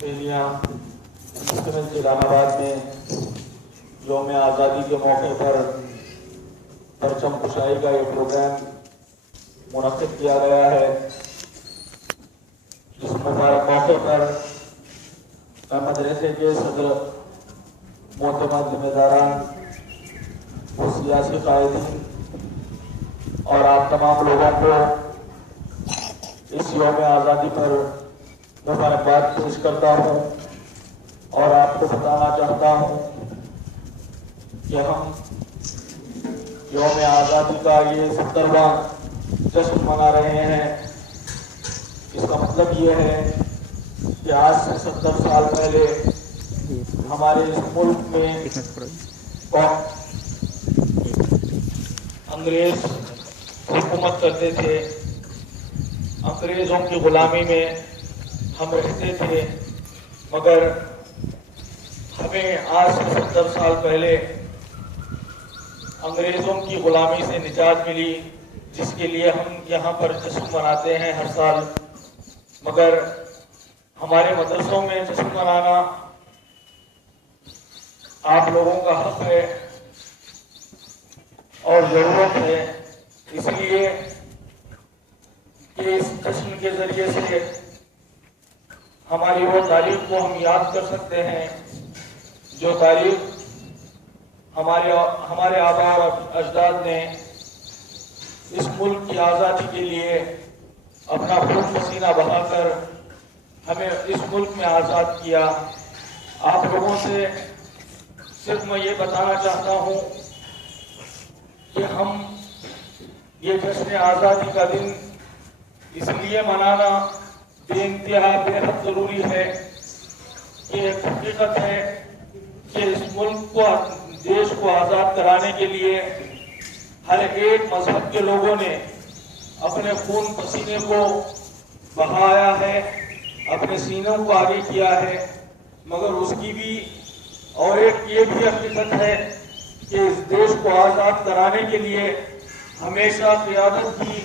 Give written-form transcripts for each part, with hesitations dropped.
हुसैनिया मुस्तकिल इस्लामाबाद में यौम आज़ादी के मौके पर परचम कुशाई का एक प्रोग्राम मुनक्किद किया गया है। इस मुबारक मौके पर मैं मदरसे के सदर, मोहतरम जिम्मेदारान और सियासी कायदीन और आप तमाम लोगों को इस यौम आज़ादी पर मुबारकबाद पेश करता हूँ और आपको बताना चाहता हूँ कि हम यौम आज़ादी का ये 70वां जश्न मना रहे हैं। इसका मतलब ये है कि आज से 70 साल पहले हमारे इस मुल्क में अंग्रेज हुकूमत करते थे, अंग्रेजों की गुलामी में हम रहते थे, मगर हमें आज से 70 साल पहले अंग्रेजों की गुलामी से निजात मिली, जिसके लिए हम यहाँ पर जश्न मनाते हैं हर साल। मगर हमारे मदरसों में जश्न मनाना आप लोगों का हक है और ज़रूरत है, इसलिए कि इस जश्न के ज़रिए से हमारी वो तारीख को हम याद कर सकते हैं जो तारीख हमारे आबा और अजदाद ने इस मुल्क की आज़ादी के लिए अपना खून पसीना बहाकर हमें इस मुल्क में आज़ाद किया। आप लोगों से सिर्फ मैं ये बताना चाहता हूँ कि हम ये जश्न आज़ादी का दिन इसलिए मनाना बेइंतहा बेहद ज़रूरी है कि एक हकीकत है कि इस मुल्क को, देश को आज़ाद कराने के लिए हर एक मजहब के लोगों ने अपने खून पसीने को बहाया है, अपने सीनों को आगे किया है। मगर उसकी भी और एक ये भी हकीकत है कि इस देश को आज़ाद कराने के लिए हमेशा क़ियादत की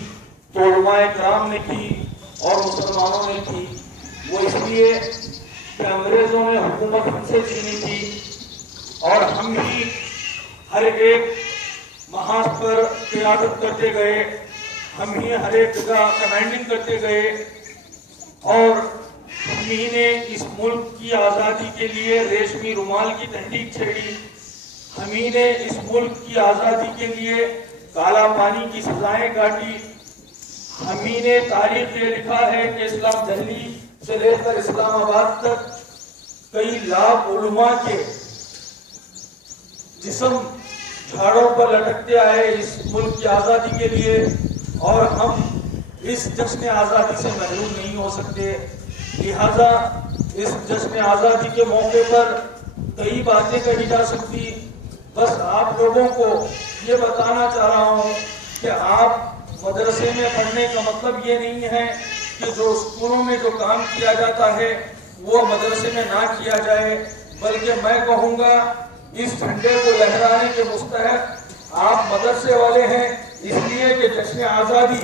तो उलमाए किराम ने की और मुसलमानों ने की। वो इसलिए कि अंग्रेजों ने हुकूमत हमसे छीनी थी और हम ही हर एक महाज पर क़ियादत करते गए, हम ही हर एक जगह कमांडिंग करते गए और हम ही ने इस मुल्क की आज़ादी के लिए रेशमी रुमाल की तहरीक छेड़ी, हम ही ने इस मुल्क की आज़ादी के लिए काला पानी की सजाएं काटी, हम ही ने तारीख ये लिखा है कि इस्लाम दिल्ली से लेकर इस्लामाबाद तक कई लाख उलमा के जिस्म झाड़ों पर लटकते आए इस मुल्क की आज़ादी के लिए, और हम इस जश्न आज़ादी से महरूम नहीं हो सकते। लिहाजा इस जश्न आज़ादी के मौके पर कई बातें कही जा सकती, बस आप लोगों को ये बताना चाह रहा हूँ कि आप मदरसे में पढ़ने का मतलब ये नहीं है कि जो स्कूलों में जो काम किया जाता है वो मदरसे में ना किया जाए, बल्कि मैं कहूँगा इस झंडे को लहराने के मुस्तहक आप मदरसे वाले हैं, इसलिए कि जश्न आज़ादी,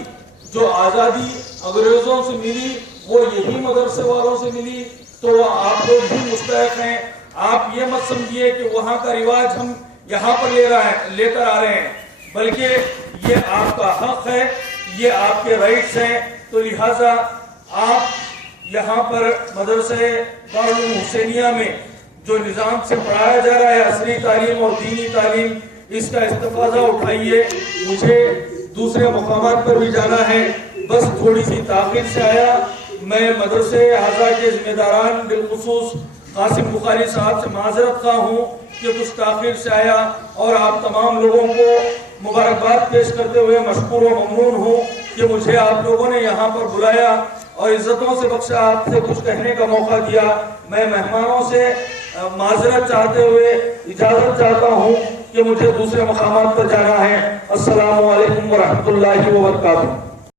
जो आज़ादी अंग्रेज़ों से मिली वो यही मदरसे वालों से मिली, तो आप लोग भी मुस्तहक हैं। आप ये मत समझिए कि वहाँ का रिवाज हम यहाँ पर लेकर आ रहे हैं, बल्कि ये आपका हक है, ये आपके राइट्स हैं। तो लिहाजा आप यहाँ पर मदरसे दारुल हुसैनिया में जो निज़ाम से पढ़ाया जा रहा है असली तालीम और दीनी तालीम, इसका इस्तिफ़ादा उठाइए। मुझे दूसरे मकामात पर भी जाना है, बस थोड़ी सी ताक़ीद से आया। मैं मदरसे आज़ा के ज़िम्मेदारान बिलख़ुसूस कासिम बुखारी साहब से माज़रत ख़्वाह हूँ कि कुछ ताख़ीर से आया, और आप तमाम लोगों को मुबारकबाद पेश करते हुए मशकूर व ममनून हूँ कि मुझे आप लोगों ने यहाँ पर बुलाया और इज़्ज़तों से बख्शा, आपसे कुछ कहने का मौका दिया। मैं मेहमानों से माज़रत चाहते हुए इजाज़त चाहता हूँ कि मुझे दूसरे मकामात पर जाना है। अस्सलामु अलैकुम व रहमतुल्लाहि व बरकातुहू।